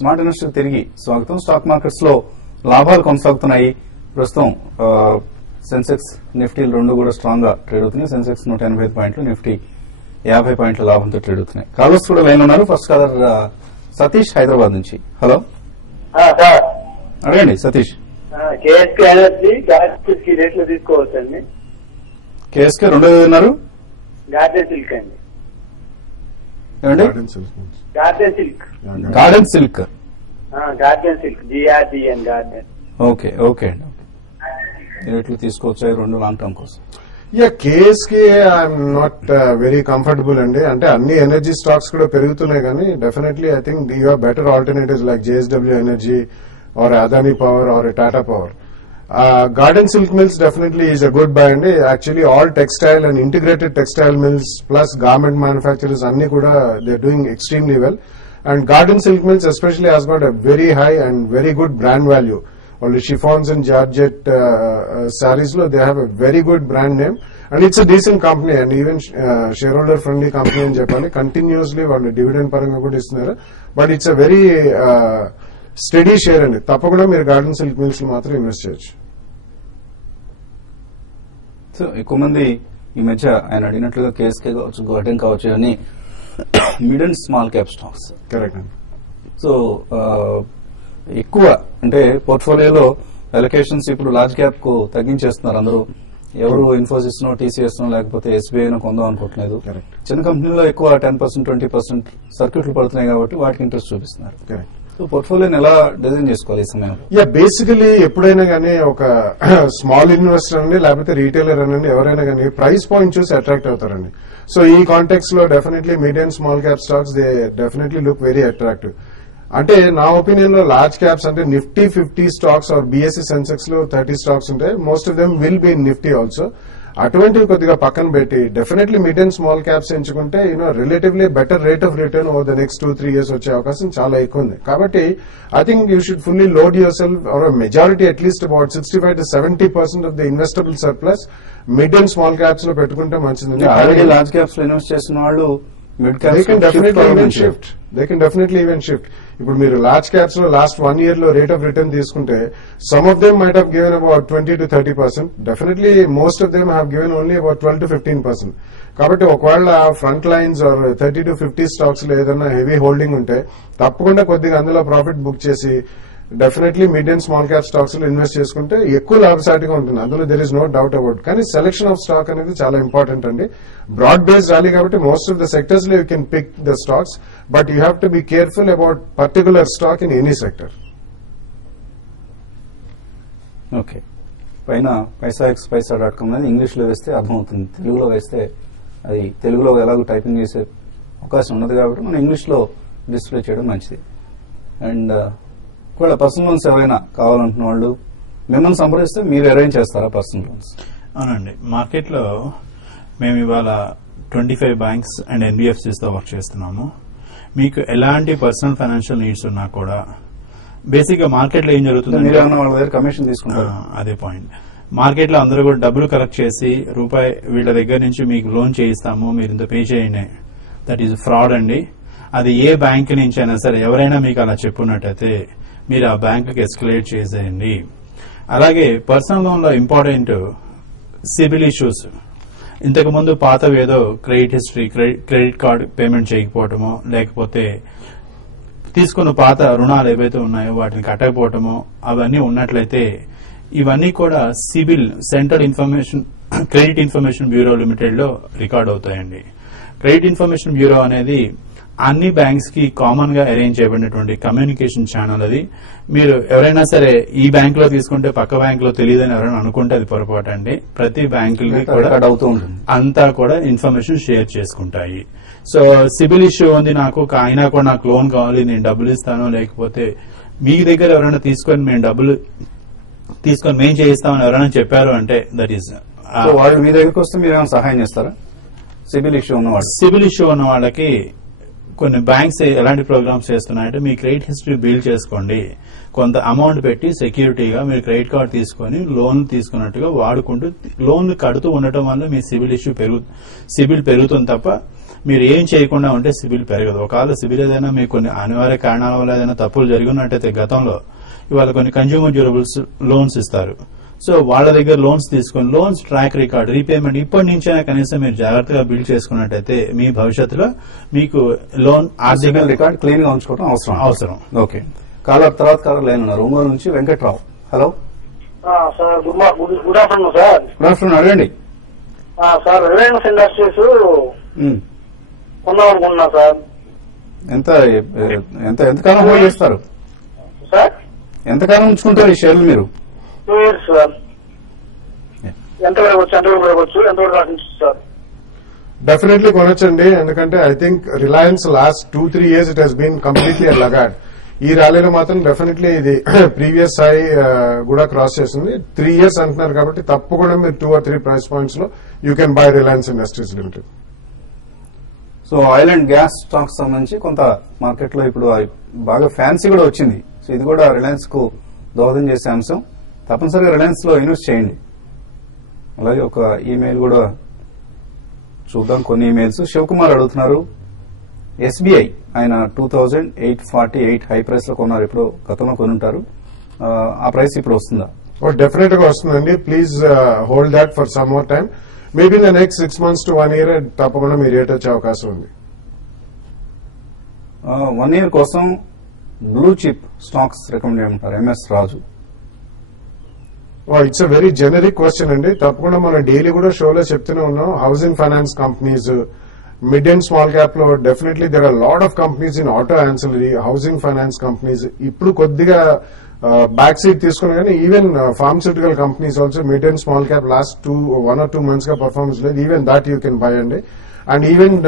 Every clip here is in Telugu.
స్మార్ట్ ఇన్వెస్టర్ తిరిగి స్వాగతం. స్టాక్ మార్కెట్స్ లో లాభాలు కొనసాగుతున్నాయి. ప్రస్తుతం సెన్సెక్స్ నిఫ్టీలు రెండు కూడా స్ట్రాంగ్ గా ట్రేడ్ అవుతున్నాయి. సెన్సెక్స్ 185 పాయింట్లు, నిఫ్టీ 50 పాయింట్ల లాభంతో ట్రేడ్ అవుతున్నాయి. కాలర్స్ కూడా లైన్ ఉన్నారు. ఫస్ట్ కాలర్ సతీష్ హైదరాబాద్ నుంచి. హలో, అడగండి సతీష్. కేఎస్కే ఎనర్జీ గార్డెన్ రేట్లు తీసుకోవచ్చండి. కేఎస్కే రెండో ఉన్నారు. గార్డెన్ సిల్క్ అండి. ఏమండి? Garden Silk. Garden Silk. Garden Silk GRDN Garden. Okay okay అండి. రేట్లు తీసుకోవచ్చాయి రెండు లాంగ్ టర్మ్ కోసం. KSK I'm not very comfortable అండి. అంటే అన్ని ఎనర్జీ స్టాక్స్ కూడా పెరుగుతున్నాయి కానీ definitely I think you have better alternatives like JSW energy or Adani power or Tata power. Garden Silk Mills definitely is a good buy అండి. Actually all textile and integrated textile mills plus garment manufacturers అన్ని కూడా they're doing extremely well. And Garden Silk Mills especially has got a very high and very good brand value. Only chiffons and Georgette sarees lo they have a very good brand name and it's a decent company and even shareholder friendly company అని చెప్పాలి. Continuously వాళ్ళు డివిడెండ్ పరంగా కూడా ఇస్తున్నారు. But it's a very study share అండి. తప్పకుండా మీరు గార్డెన్ సిల్క్ మిల్స్ లో మాత్రం ఇన్వెస్ట్ చేయొచ్చు. సో ఎక్కువ మంది ఈ మధ్య ఆయన అడిగినట్లుగా కేఎస్కే కావచ్చు, గార్డెన్ కావచ్చు అని mid and small cap stocks. Correct అండి. సో ఎక్కువ అంటే పోర్ట్ఫోలియోలో అలొకేషన్స్ ఇప్పుడు లార్జ్ క్యాప్ కు తగ్గించేస్తున్నారు అందరూ. ఎవరు ఇన్ఫోసిస్ నో, TCS నో లేకపోతే SBI నో కొందాం అనుకోవట్లేదు. చిన్న కంపెనీలో ఎక్కువ 10%, 20% సర్క్యూట్లు పడుతున్నాయి కాబట్టి వాటికి ఇంట్రెస్ట్ చూపిస్తున్నారు. పోర్ట్ఫోలియోని ఎలా డిజైన్ చేసుకోవాలి ఈ సమయంలో? బేసికలీ ఎప్పుడైనా కానీ ఒక స్మాల్ ఇన్వెస్టర్ అండి లేకపోతే రీటైలర్ అనండి ఎవరైనా కానీ ప్రైస్ పాయింట్ చూసి అట్రాక్ట్ అవుతారండి. సో ఈ కాంటెక్స్ లో definitely medium small cap stocks they definitely look very attractive. అంటే నా ఒపీనియన్ లో లార్జ్ క్యాప్స్ అంటే Nifty 50 stocks or BSE Sensex లో 30 స్టాక్స్ ఉంటాయి. Most of them will be in Nifty also. అటువంటివి కొద్దిగా పక్కన పెట్టి definitely mid and small caps ఎంచుకుంటే relatively better rate of return over the next 2-3 years వచ్చే అవకాశం చాలా ఎక్కువ ఉంది. కాబట్టి I think you should fully load your self or majority at least about 65 to 70% of the investable surplus mid and small caps లో పెట్టుకుంటే మంచిది. ఆల్రెడీ లార్జ్ క్యాప్స్ లో ఇన్వెస్ట్ చేసిన వాళ్ళు mid caps they can definitely even shift. ఇప్పుడు మీరు లార్జ్ క్యాప్స్ లో లాస్ట్ 1 year లో రేట్ ఆఫ్ రిటర్న్ తీసుకుంటే some of them might have given about 20 to 30%. Definitely most of them have given only about 12 to 15%. కాబట్టి ఒకవేళ front lines or 30 to 50 stocks లో ఏదైనా హెవీ హోల్డింగ్ ఉంటే తప్పకుండా కొద్దిగా అందులో ప్రాఫిట్ బుక్ చేసి definitely mid and small cap stocks లో ఇన్వెస్ట్ చేసుకుంటే ఎక్కువ లాభసాటిగా ఉంటుంది. అందులో there is no doubt about. కానీ సెలెక్షన్ ఆఫ్ స్టాక్ అనేది చాలా ఇంపార్టెంట్ అండి. బ్రాడ్ బేస్డ్ ర్యాలీ కాబట్టి మోస్ట్ ఆఫ్ ద సెక్టర్స్ లో you can pick the stocks but you have to be careful about particular stock in any sector. Okay, పైన paisax.com అనేది ఇంగ్లీష్ లో వేస్తే అర్థమవుతుంది. తెలుగులో వేస్తే అది తెలుగులో ఎలాగో టైపింగ్ చేసే అవకాశం ఉండదు కాబట్టి మనం ఇంగ్లీష్ లో డిస్ప్లే చేయడం మంచిది. అండ్ ఒకవేళ పర్సనల్ లోన్స్ ఎవరైనా కావాలంటున్న వాళ్ళు మిమ్మల్ని సంప్రదిస్తే మీరు అరేంజ్ చేస్తారా పర్సనల్ లోన్స్? అవునండి, మార్కెట్ లో మేము ఇవాళ 25 బ్యాంక్స్ అండ్ NBFCs తో వర్క్ చేస్తున్నాము. మీకు ఎలాంటి పర్సనల్ ఫైనాన్షియల్ నీడ్స్ ఉన్నా కూడా బేసిక్ గా మార్కెట్ లో ఏం జరుగుతుంది, వాళ్ళ దగ్గర కమిషన్ తీసుకుంటారు. అదే పాయింట్. మార్కెట్ లో అందరూ కూడా డబ్బులు కలెక్ట్ చేసి రూపాయి వీళ్ళ దగ్గర నుంచి మీకు లోన్ చేయిస్తాము, మీరు ఇంత పే చేయండి, దట్ ఈస్ ఫ్రాడ్ అండి. అది ఏ బ్యాంక్ నుంచి అయినా సరే ఎవరైనా మీకు అలా చెప్పున్నట్టయితే మీరు ఆ బ్యాంకుకి ఎస్కలేట్ చేసేయండి. అలాగే పర్సనల్ లోన్ లో ఇంపార్టెంట్ సిబిల్ ఇష్యూస్. ఇంతకు ముందు పాతవి ఏదో credit history, credit card payment చేయకపోవటమో లేకపోతే తీసుకున్న పాత రుణాలు ఏవైతే ఉన్నాయో వాటిని కట్టకపోవటమో అవన్నీ ఉన్నట్లయితే ఇవన్నీ కూడా CIBIL central credit information bureau limited లో రికార్డ్ అవుతాయండి. క్రెడిట్ ఇన్ఫర్మేషన్ బ్యూరో అనేది అన్ని బ్యాంక్స్ కి కామన్ గా అరేంజ్ చేయబడినటువంటి కమ్యూనికేషన్ ఛానల్. అది మీరు ఎవరైనా సరే ఈ బ్యాంక్ లో తీసుకుంటే పక్క బ్యాంక్ లో తెలియదని ఎవరైనా అనుకుంటే అది పొరపాటు అండి. ప్రతి బ్యాంకులకి కూడా అంతా కూడా ఇన్ఫర్మేషన్ షేర్ చేసుకుంటాయి. సో సిబిల్ ఇష్యూ ఉంది నాకు, అయినా కూడా నాకు లోన్ కావాలి, నేను డబ్బులు ఇస్తాను, లేకపోతే మీ దగ్గర ఎవరైనా తీసుకొని మేము డబ్బులు తీసుకొని మేము చేయిస్తామని ఎవరైనా చెప్పారు అంటే దట్ ఈస్ వాళ్ళు మీ దగ్గరకు వస్తే మీరు ఏమైనా సహాయం చేస్తారా? సిబిల్ ఇష్యూ ఉన్న వాళ్ళకి కొన్ని బ్యాంక్స్ ఎలాంటి ప్రోగ్రామ్స్ చేస్తున్నాయంటే మీ క్రెడిట్ హిస్టరీ బిల్డ్ చేసుకోండి, కొంత అమౌంట్ పెట్టి సెక్యూరిటీగా మీరు క్రెడిట్ కార్డ్ తీసుకొని లోన్ తీసుకున్నట్టుగా వాడుకుంటూ లోన్ కడుతూ ఉండటం వల్ల మీ సిబిల్ పెరుగుతుంది తప్ప మీరు ఏం చేయకుండా ఉంటే సిబిల్ పెరగదు. ఒకవేళ సిబిల్ ఏదైనా మీకు కొన్ని అనివార్య కారణాల వల్ల ఏదైనా తప్పులు జరిగినట్టయితే గతంలో ఇవాళ కొన్ని కన్జ్యూమర్ డ్యూరబుల్స్ లోన్స్ ఇస్తారు. సో వాళ్ళ దగ్గర లోన్స్ తీసుకుని లోన్స్ ట్రాక్ రికార్డ్ రీపేమెంట్ ఇప్పటి నుంచైనా కనీసం మీరు జాగ్రత్తగా బిల్డ్ చేసుకున్నట్టయితే మీ భవిష్యత్తులో మీకు లోన్ ఆర్థిక రికార్డ్ క్లీన్ గా ఉంచుకోవడం అవసరం. ఓకే, కాలర్ తర్వాత కాలర్ లైన్ ఉన్నారు. ఒంగోలు నుంచి Venkatrao. Hello sir, good afternoon sir. Good afternoon, అడగండి. సార్, రిలయన్స్ ఇండస్ట్రీస్ కొందామనుకుంటున్నా సార్. ఎంతకాలం హోల్డ్ చేస్తారు సార్? ఎంతకాలం ఉంచుకుంటారు ఈ షేర్లు మీరు? 2 years సార్. ఎంత పెరగచ్చు, ఎంతవరకు రావచ్చు సార్? డెఫినెట్లీ కొనొచ్చండి. ఎందుకంటే I think Reliance last 2-3 years it has been completely lagged. ఈ ర్యాలీలో మాత్రం డెఫినెట్లీ ఇది ప్రీవియస్ స్థాయి కూడా క్రాస్ చేస్తుంది. 3 years అంటున్నారు కాబట్టి తప్పకుండా మీరు 2 or 3 price points లో you can by Reliance industries limited. So oil and gas stocks సంబంధించి కొంత మార్కెట్ లో ఇప్పుడు బాగా ఫ్యాన్సీ కూడా వచ్చింది. సో ఇది కూడా రిలయన్స్ కు దోహదం చేసే అంశం. తప్పనిసరిగా రిలయన్స్ లో ఇన్వెస్ట్ చేయండి. అలాగే ఒక ఈమెయిల్ కూడా చూద్దాం. కొన్ని ఈమెయిల్స్. శివకుమార్ అడుగుతున్నారు, ఎస్బీఐ ఆయన 2848 హై ప్రైస్ లో కొన్నారు. ఇప్పుడు గతంలో కొని ఉంటారు. ఆ ప్రైస్ ఇప్పుడు వస్తుందా? డెఫినెట్ గా వస్తుందండి. Please hold that for some more time. Maybe in the next 6 months to 1 year తప్పకుండా మీ రేట్ వచ్చే అవకాశం ఉంది. 1 year కోసం బ్లూ చిప్ స్టాక్స్ రికమెండ్ చేయమంటారు. M S Raju. It's a very generic question అండి. తప్పకుండా మనం డైలీ కూడా షోలో చెప్తూనే ఉన్నాం. Housing finance companies, mid and small cap లో definitely there are lot of companies in auto ancillary, housing finance companies ఇప్పుడు కొద్దిగా బ్యాక్ సీట్ తీసుకుని, కానీ even pharmaceutical companies also mid and small cap last 1 or 2 months గా పర్ఫార్మెన్స్ లేదు. Even that you can buy అండి. And even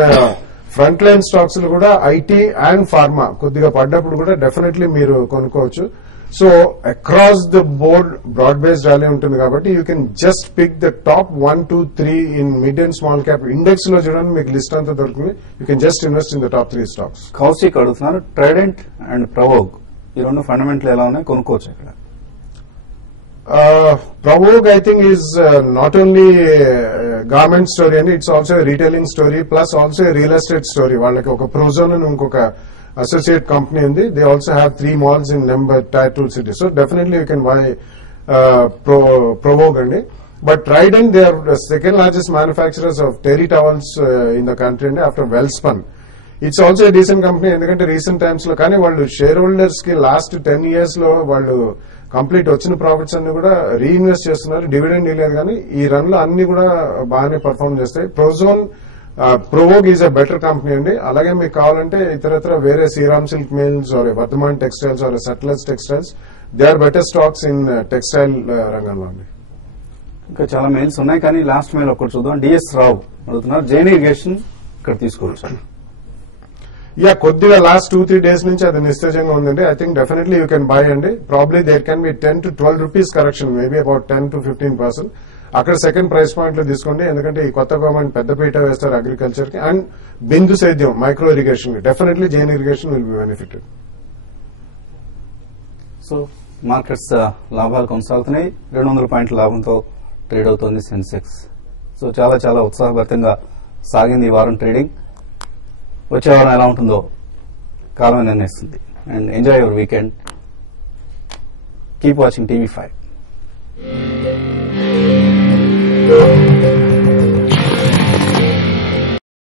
front line stocks లో కూడా ఐటీ అండ్ ఫార్మా కొద్దిగా పడ్డప్పుడు కూడా డెఫినెట్లీ మీరు కొనుక్కోవచ్చు. So across the board broad based rally ఉంటుంది కాబట్టి you can just pick the top 1, 2, 3 in mid and small cap index లో చూడండి, మీకు లిస్ట్ అంతా దొరుకుతుంది. You can just invest in the top 3 stocks. Kaushik అడుగుతున్నారు, ట్రైడెంట్ అండ్ ప్రవోగ్ ఈ రెండు ఫండమెంటల్ ఎలా ఉన్నాయి, కొనుక్కోవచ్చు ఇక్కడ? Provog, I think, is not only garment story and it's also a retailing story plus also a real estate story. వాళ్ళకి ఒక Prozone and ఇంకొక associate company ఉంది. They also have 3 malls in tier 2 cities. So definitely you can buy Provog అండి. But Trident, they are the second largest manufacturers of terry towels in the country and after Welspun. It's also a decent company ఎందుకంటే రీసెంట్ టైమ్స్ లో కానీ వాళ్ళు షేర్ హోల్డర్స్ కి లాస్ట్ 10 years లో వాళ్ళు కంప్లీట్ వచ్చిన ప్రాఫిట్స్ అన్ని కూడా రీఇన్వెస్ట్ చేస్తున్నారు. డివిడెండ్ ఇవ్వలేదు కానీ ఈ రన్ లో అన్ని కూడా బాగానే పర్ఫార్మ్ చేస్తాయి. Provog is a better company అండి. అలాగే మీకు కావాలంటే ఇతరత్ర వేరే Shriram Silk Mills or Vardhman Textiles or Settlers Textiles, they are better stocks in textile రంగంలో అండి. ఇంకా చాలా మెయిల్స్ ఉన్నాయి కానీ లాస్ట్ మెయిల్ ఒకటి చూద్దాం. డిఎస్ రావు అడుగుతున్నారు, జైన్ ఇరిగేషన్ ఇక్కడ తీసుకోవచ్చు. కొద్దిగా లాస్ట్ 2-3 days నుంచి అది నిస్తేజంగా ఉందండి. I think definitely you can buy అండి. Probably there can be 10 to 12 rupees correction, maybe about 10 to 15%. అక్కడ సెకండ్ ప్రైస్ పాయింట్ లో తీసుకోండి. ఎందుకంటే ఈ కొత్త గవర్నమెంట్ పెద్దపీట వేస్తారు అగ్రికల్చర్ కి. అండ్ బిందు సేద్యం మైక్రో ఇరిగేషన్ కి definitely Jain irrigation will be benefited. So markets లాభాలు కొనసాగుతున్నాయి. 200 పాయింట్ల లాభంతో ట్రేడ్ అవుతోంది సెన్సెక్స్. సో చాలా చాలా ఉత్సాహభరితంగా సాగింది ఈ వారం ట్రేడింగ్. వచ్చే వారం ఎలా ఉంటుందో కాలమే నిర్ణయిస్తుంది. And enjoy your weekend. Keep watching TV5.